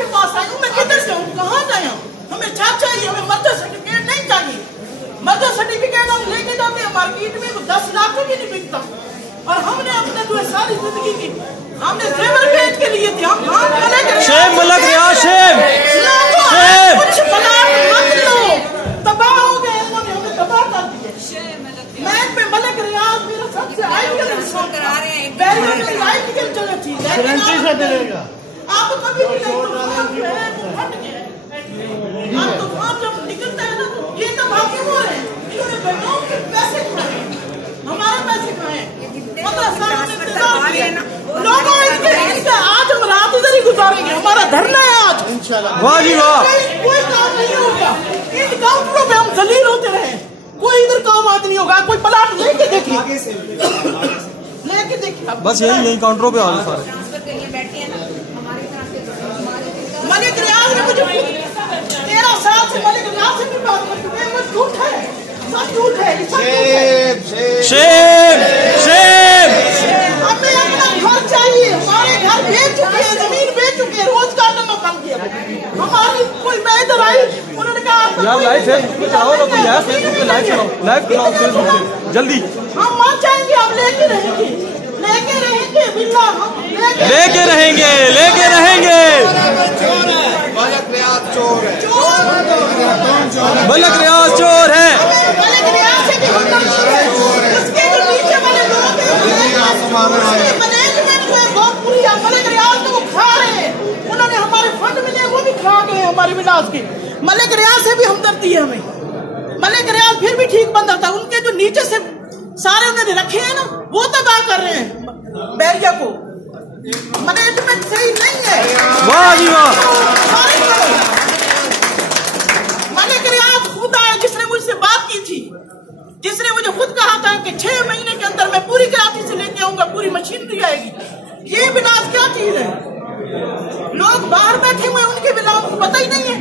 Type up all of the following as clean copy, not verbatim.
के पास आई हूँ, मैं किधर से हूँ, कहाँ गए हूँ, हमें छाप चाहिए, हमें मर्द सर्टिफिकेट नहीं चाहिए। मर्द सर्टिफिकेट हम लेके जाते हैं मार्केट में, 10 लाख का भी नहीं बिकता। और हमने अपने जो सारी जिंदगी की हमने जेवर बेच के लिए थे। हम शेम मलक रियाज, शेम कुछ प्लाट मत लो, तबाह हो गए, इन्होंने हमें तबाह कर दिए। मैं पे मलक रियाज मेरा सबसे आइडियल इंसान करा रहे हैं, आइडियल चलो चीज है, आप कभी भी नहीं फट गए। आप तूफान जब निकलता है ना, ये तो भाग्य हो रहे हैं, इन्होंने बेटों के पैसे खाए, हमारे पैसे खाए, 15 साल में इंतजार किया लोगों। इनका आज हम रात इधर ही गुजारेंगे, हमारा धरना है आज इंशाल्लाह। वाह जी वाह। कोई काम नहीं होगा, इन काउंटरों पे हम जलील होते रहे, कोई इधर काम आज नहीं होगा। कोई प्लाट लेके देखिए, लेके देखिए, बस यही काउंटरों पे आ रहे सारे। मलिक रियाज ने मुझे 13 साल से मलिक रियाज से भी बात कर चुके हैं, झूठ है, सब झूठ है। हमें अपना घर चाहिए, हमारे घर बेच चुके हैं, जमीन बेच चुके हैं, रोज काटना बंद किया। हमारी कोई मैं इधर आई, उन्होंने कहा यार लाइव फेसबुक पे चलाओ ना, कोई है फेसबुक पे लाइव चलाओ, लाइव चलाओ फेसबुक पे जल्दी। हम मान जाएंगे, हम लेके रहेंगे, लेके रहेंगे बिल्ला, हम लेके रहेंगे, लेके रहेंगे। मलक रियाज चोर है, मलक रियाज चोर है, मलक रियाज से भी हम उसके जो नीचे वाले लोग हैं, मैनेजमेंट में बहुत बुरी है। मलक रियाज को वो खा रहे हैं, उन्होंने हमारे फंड मिले वो भी खा गए हमारे विलास के। मलक रियाज से भी हमदर्दी है हमें, मलक रियाज फिर भी ठीक बंदा था, उनके जो नीचे से सारे उन्होंने रखे हैं ना, वो तबाह कर रहे हैं बैरिया को। मैनेजमेंट सही नहीं है। वाह जी वाह। मलिक रियाज खुद आए, जिसने मुझसे बात की थी, जिसने मुझे खुद कहा था कि 6 महीने के अंदर मैं पूरी कराची से लेके आऊंगा, पूरी मशीनरी आएगी। ये विलास क्या चीज है? लोग बाहर बैठे हुए, उनके विलास को पता ही नहीं है,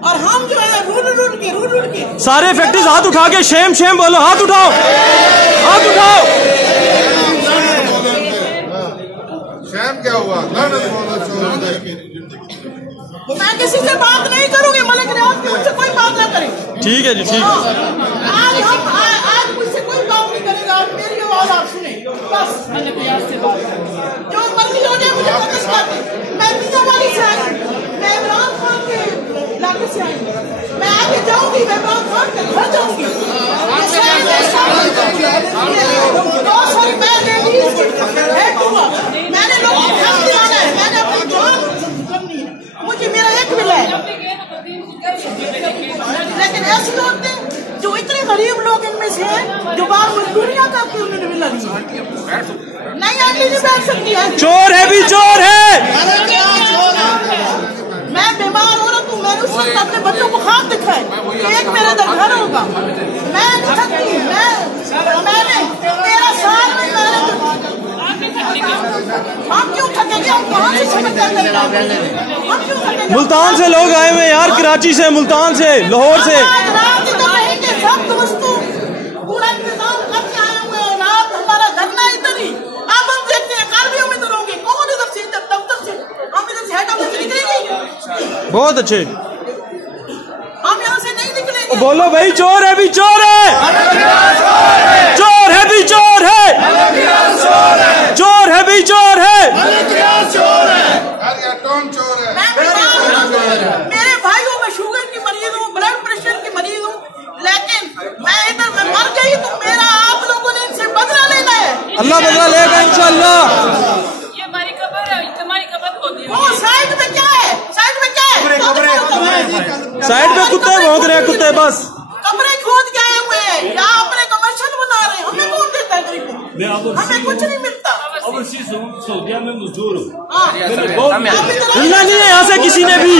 और हम जो है रूल के सारे फैक्ट्रीज हाथ उठा के शेम शेम बोलो, हाथ उठाओ, हाथ उठाओ। शेम क्या हुआ? मैं किसी से बात नहीं करूंगी, मलिक रियाज मुझसे कोई बात ना करे। ठीक है जी, ठीक है। आज मुझसे कोई बात नहीं करेगा, आज मेरी आवाज आप सुने बस। मलिक रियाज से बात जो मर्जी हो जाए, मुझे पता नहीं। मैं मियाँवाली से आई, मैं इमरान खान के इलाके से आई, मैं आगे जाऊंगी, मैं इमरान खान के घर जाऊंगी। मैंने लोगों को हक दिलाना है, मैंने अपनी जान करनी है, मुझे मेरा एक मिला है। लेकिन ऐसे लोग थे जो इतने गरीब लोग इनमें से हैं, जो बाहर मजदूरियां करके उन्होंने मिला नहीं आंटी नहीं बैठ सकती है। चोर है भी चोर है। मैं बीमार हो रहा हूँ, मैंने उस वक्त अपने बच्चों को ख्वाब दिखाए कि एक मेरे घर होगा। मैं थकती, मैंने 13 साल में हम क्यों थकेंगे? हम कहाँ से समझ करते हैं? हम क्यों थकेंगे? मुल्तान से लोग आए हुए यार, कराची से, मुल्तान से, लाहौर से। सब दोस्तों पूरा इंतजाम करके आए हुए हैं, रात हमारा धरना इधर ही। अब हम देखते हैं, कल भी हम इधर होंगे। कौन इधर से, इधर दफ्तर से, हम इधर से हेड ऑफिस से निकलेंगे। बहुत अच्छे, हम यहाँ से नहीं निकलेंगे। बोलो भाई, चोर है भी चोर है, चोर है भी चोर है, चोर है भी चोर है, मेरे भाइयों में शुगर की मरीज हूँ, ब्लड प्रेशर की मरीज हूँ, लेकिन मैं इधर में मर गई तो मेरा आप लोगों ने इनसे बदला लेना है। अल्लाह बदला लेगा इंशाल्लाह। ये हमारी कब्र है, तुम्हारी कब्र होती है। वो साइड में क्या है? साइड में क्या है? साइड में कुत्ते भौंक रहे हैं, कुत्ते बस कमरे खोद के आए हुए हैं, या अपने कमर्शियल बना रहे हैं। हमें कौन देता है गरीब को? हमें कुछ नहीं मिलता। सऊदिया में मजदूर हूँ, नहीं है यहाँ से किसी ने भी